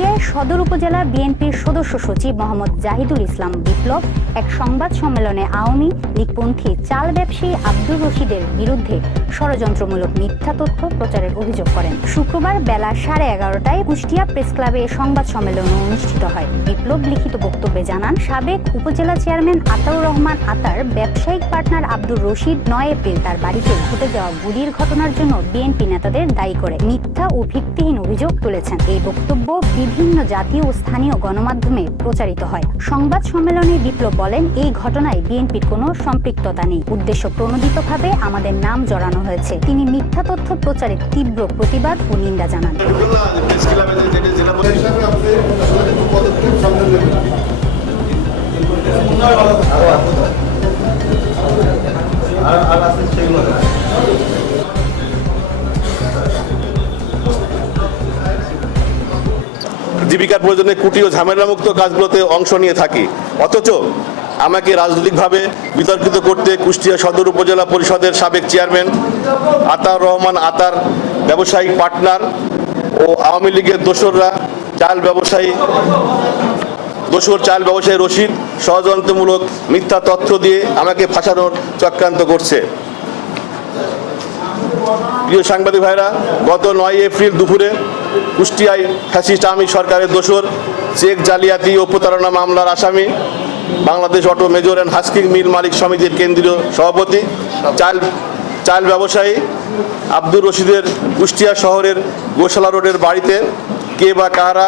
কুষ্টিয়ায় সদর উপজেলা বিএনপির সদস্য সচিব মোহাম্মদ জাহিদুল ইসলাম বিপ্লব এক সংবাদ সম্মেলনে আওয়ামী লীগপন্থী চাল ব্যবসায়ী আব্দুর রশিদের বিরুদ্ধে ষড়যন্ত্রমূলক মিথ্যা তথ্য প্রচারের অভিযোগ করেন। শুক্রবার বেলা 11:30টায় কুষ্টিয়া প্রেস ক্লাবে সংবাদ সম্মেলন অনুষ্ঠিত হয়। বিপ্লব লিখিত বক্তব্যে জানান, সাবেক উপজেলা চেয়ারম্যান আতাউর রহমান আতার ব্যবসায়িক পার্টনার আব্দুর রশিদ 9 এপ্রিল তার বাড়িতে ঘটে যাওয়া গুলির ঘটনার জন্য বিএনপি নেতাদের দায়ী করে মিথ্যা ও ভিত্তিহীন অভিযোগ তুলেছেন। এই বক্তব্য বিভিন্ন জাতীয় ও স্থানীয় গণমাধ্যমে প্রচারিত হয়। সংবাদ সম্মেলনে বিপ্লব বলেন, এই ঘটনায় বিএনপির কোনো সম্পৃক্ততা নেই, উদ্দেশ্য প্রণোদিতভাবে আমাদের নাম জড়ানো হয়েছে। তিনি মিথ্যা তথ্য প্রচারের তীব্র প্রতিবাদ ও নিন্দা জানান। জীবিকার প্রয়োজনে কুটি ও ঝামেলামুক্ত কাজগুলোতে অংশ নিয়ে থাকি, অথচ আমাকে রাজনৈতিকভাবে বিতর্কিত করতে কুষ্টিয়া সদর উপজেলা পরিষদের সাবেক চেয়ারম্যান আতাউর রহমান আতার ব্যবসায়িক পার্টনার ও আওয়ামী লীগের দোসর চাল ব্যবসায়ী রশিদ ষড়যন্ত্রমূলক মিথ্যা তথ্য দিয়ে আমাকে ফাঁসানোর চক্রান্ত করছে। প্রিয় সাংবাদিক ভাইরা, গত 9 এপ্রিল দুপুরে কুষ্টিয়ায় ফ্যাসিস্ট আওয়ামী সরকারের দোসর চেক জালিয়াতি ও প্রতারণা মামলার আসামি Bangladesh auto major and husking mill মালিক সমিতির কেন্দ্রীয় সভাপতি চাল ব্যবসায়ী আব্দুর রশিদের কুষ্টিয়া শহরের গোশালা রোডের বাড়িতে কে বা কারা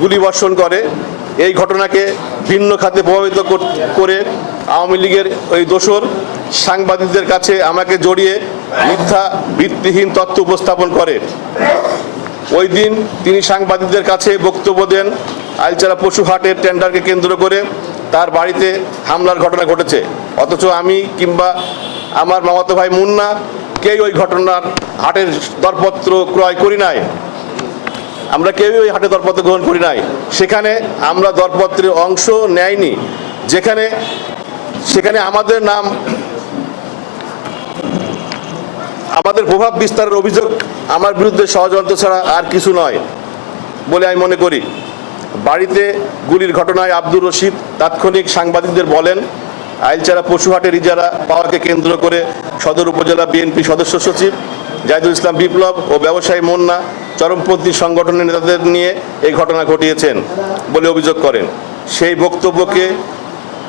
গুলিবর্ষণ করে। এই ঘটনাকে ভিন্ন খাতে প্রভাবিত করে আওয়ামী লীগের ওই দোসর সাংবাদিকদের কাছে আমাকে জড়িয়ে মিথ্যা ভিত্তিহীন তথ্য উপস্থাপন করে। ওই দিন তিনি সাংবাদিকদের কাছে বক্তব্য দেন আইলচারা পশু হাটের টেন্ডারকে কেন্দ্র করে তার বাড়িতে হামলার ঘটনা ঘটেছে, অথচ আমি কিংবা আমার মামাতো ভাই মুন্না কেউ ওই ঘটনার হাটের দরপত্র ক্রয় করি নাই। আমরা কেউই ওই হাটে দরপত্র গ্রহণ করি নাই। সেখানে আমরা দরপত্রের অংশ নেয়নি, সেখানে আমাদের নাম, আমাদের প্রভাব বিস্তারের অভিযোগ আমার বিরুদ্ধে ষড়যন্ত্র ছাড়া আর কিছু নয় বলে আমি মনে করি। বাড়িতে গুলির ঘটনায় আব্দুর রশিদ তাৎক্ষণিক সাংবাদিকদের বলেন, আইলচারা পশুহাটের ইজারা পাওয়াকে কেন্দ্র করে সদর উপজেলা বিএনপি সদস্য সচিব জাহিদুল ইসলাম বিপ্লব ও ব্যবসায়ী মুন্না চরমপন্থী সংগঠনের নেতাদের নিয়ে এই ঘটনা ঘটিয়েছেন বলে অভিযোগ করেন। সেই বক্তব্যকে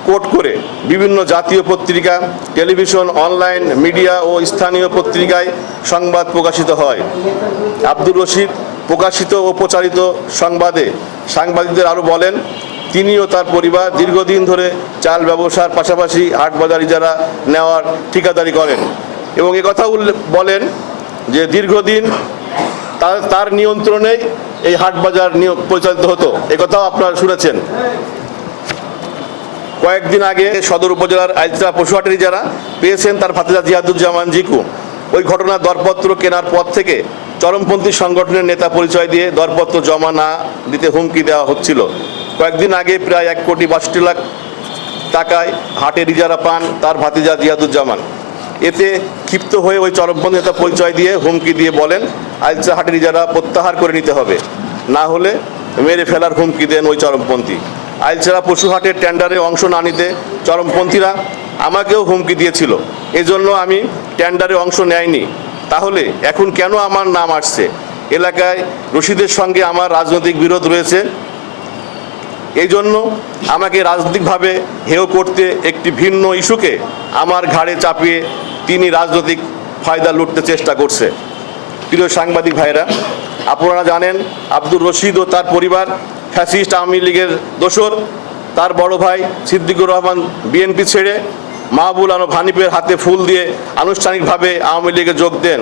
কোট করে বিভিন্ন জাতীয় পত্রিকা, টেলিভিশন, অনলাইন মিডিয়া ও স্থানীয় পত্রিকায় সংবাদ প্রকাশিত হয়। আব্দুর রশিদ প্রকাশিত ও প্রচারিত সংবাদে সাংবাদিকদের আরও বলেন, তিনি ও তার পরিবার দীর্ঘদিন ধরে চাল ব্যবসার পাশাপাশি হাট বাজার ইজারা নেওয়ার ঠিকাদারি করেন এবং একথা বলেন যে দীর্ঘদিন তার নিয়ন্ত্রণেই এই হাট বাজার পরিচালিত হতো। একথাও আপনারা শুনেছেন। কয়েকদিন আগে সদর উপজেলার আইলচারা পশুহাটের ইজারা পেয়েছেন তার ভাতিজা জিয়াদুজ্জামান জিকু। ওই ঘটনার দরপত্র কেনার পর থেকে চরমপন্থী সংগঠনের নেতা পরিচয় দিয়ে দরপত্র জমা না দিতে হুমকি দেওয়া হচ্ছিল। কয়েকদিন আগে প্রায় 1,62,00,000 টাকায় হাটের ইজারা পান তার ভাতিজা জিয়াদুজ্জামান। এতে ক্ষিপ্ত হয়ে ওই চরমপন্থী নেতা পরিচয় দিয়ে হুমকি দিয়ে বলেন, আইলচারা হাটের ইজারা প্রত্যাহার করে নিতে হবে, না হলে মেরে ফেলার হুমকি দেন ওই চরমপন্থী। আইলচারা পশুহাটের টেন্ডারে অংশ না নিতে চরমপন্থীরা আমাকেও হুমকি দিয়েছিল, এজন্য আমি টেন্ডারে অংশ নেয়নি। তাহলে এখন কেন আমার নাম আসছে? এলাকায় রশিদের সঙ্গে আমার রাজনৈতিক বিরোধ রয়েছে, এই জন্য আমাকে রাজনৈতিকভাবে হেয় করতে একটি ভিন্ন ইস্যুকে আমার ঘাড়ে চাপিয়ে তিনি রাজনৈতিক ফায়দা লুটতে চেষ্টা করছে। প্রিয় সাংবাদিক ভাইরা, আপনারা জানেন আব্দুর রশিদ ও তার পরিবার ফ্যাসিস্ট আওয়ামী লীগের দোসর। তার বড় ভাই সিদ্দিকুর রহমান বিএনপি ছেড়ে মাহবুল আলম হানিফের হাতে ফুল দিয়ে আনুষ্ঠানিকভাবে আওয়ামী লীগে যোগ দেন।